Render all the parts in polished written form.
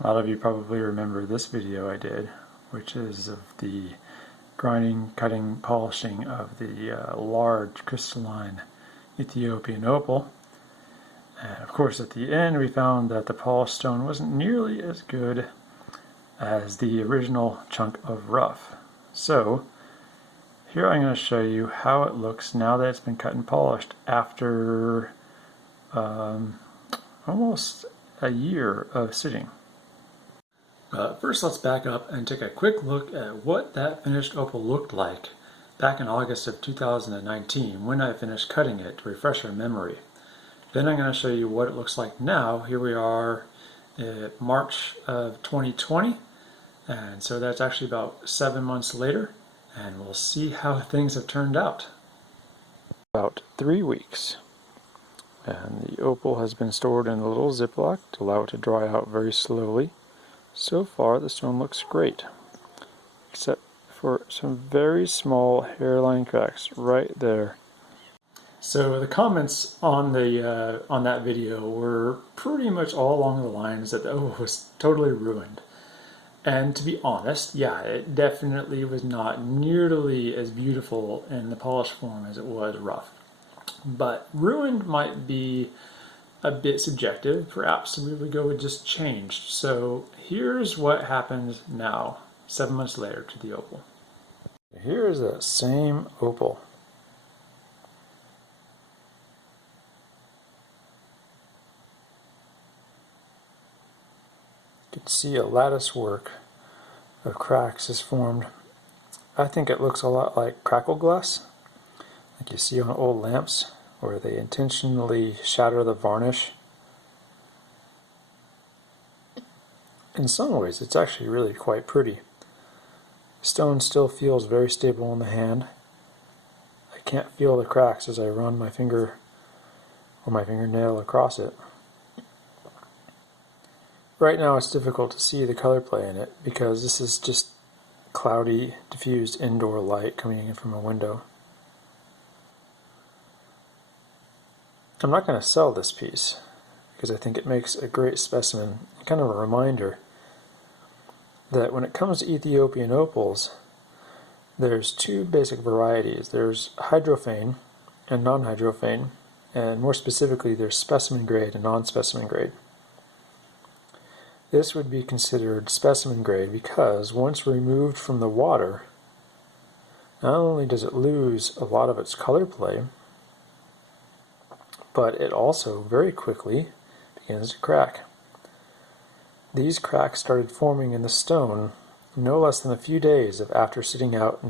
A lot of you probably remember this video I did, which is of the grinding, cutting, polishing of the large crystalline Ethiopian opal. And of course at the end we found that the polished stone wasn't nearly as good as the original chunk of rough. So here I'm going to show you how it looks now that it's been cut and polished after almost a year of sitting. First let's back up and take a quick look at what that finished opal looked like back in August of 2019 when I finished cutting it to refresh our memory. Then I'm going to show you what it looks like now. Here we are at March of 2020, and so that's actually about 7 months later, and we'll see how things have turned out. About 3 weeks, and the opal has been stored in a little Ziploc to allow it to dry out very slowly. So far the stone looks great, except for some very small hairline cracks right there. So the comments on that video were pretty much all along the lines that the opal was totally ruined. And to be honest, yeah, it definitely was not nearly as beautiful in the polished form as it was rough. But ruined might be a bit subjective. Perhaps we would go with just changed. So here's what happens now, 7 months later, to the opal. Here is that same opal. You can see a lattice work of cracks is formed. I think it looks a lot like crackle glass, like you see on old lamps, where they intentionally shatter the varnish. In some ways it's actually really quite pretty. Stone still feels very stable in the hand. I can't feel the cracks as I run my finger or my fingernail across it. Right now it's difficult to see the color play in it because this is just cloudy, diffused indoor light coming in from a window. I'm not going to sell this piece because I think it makes a great specimen, kind of a reminder that when it comes to Ethiopian opals, there's two basic varieties. There's hydrophane and non-hydrophane, and more specifically there's specimen grade and non-specimen grade. This would be considered specimen grade because once removed from the water, not only does it lose a lot of its color play, but it also very quickly begins to crack. These cracks started forming in the stone no less than a few days after sitting out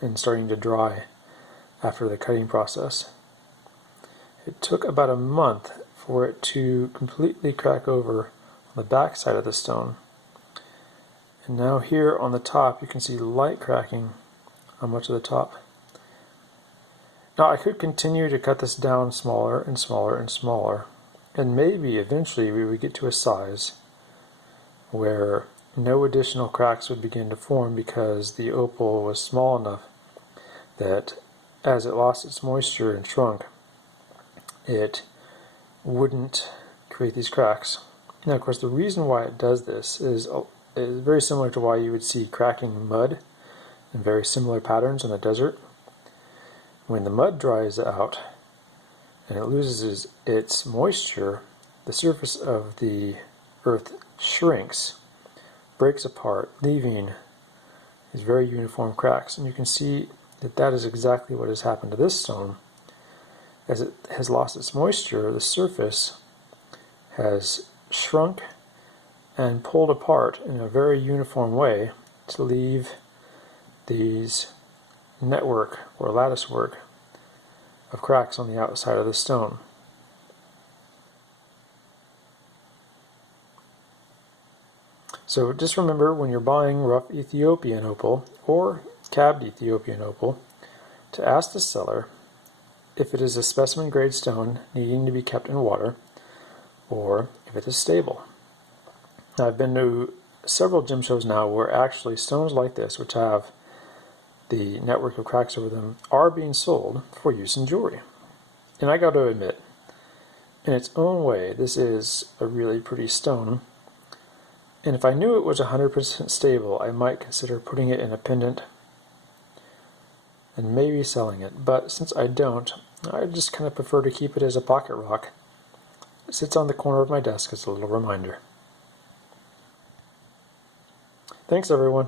and starting to dry after the cutting process. It took about a month for it to completely crack over on the back side of the stone. And now here on the top you can see light cracking on much of the top. Now I could continue to cut this down smaller and smaller and smaller, and maybe eventually we would get to a size where no additional cracks would begin to form because the opal was small enough that as it lost its moisture and shrunk, it wouldn't create these cracks. Now of course the reason why it does this is very similar to why you would see cracking mud in very similar patterns in the desert. When the mud dries out and it loses its moisture, the surface of the earth shrinks, breaks apart, leaving these very uniform cracks. And you can see that that is exactly what has happened to this stone. As it has lost its moisture, the surface has shrunk and pulled apart in a very uniform way to leave these network or lattice work of cracks on the outside of the stone. So just remember, when you're buying rough Ethiopian opal or cabbed Ethiopian opal, to ask the seller if it is a specimen grade stone needing to be kept in water or if it is stable. Now, I've been to several gem shows now where actually stones like this, which have the network of cracks over them, are being sold for use in jewelry. And I got to admit, in its own way, this is a really pretty stone, And if I knew it was 100% stable, I might consider putting it in a pendant and maybe selling it. But since I don't, I just kind of prefer to keep it as a pocket rock. It sits on the corner of my desk as a little reminder. Thanks, everyone.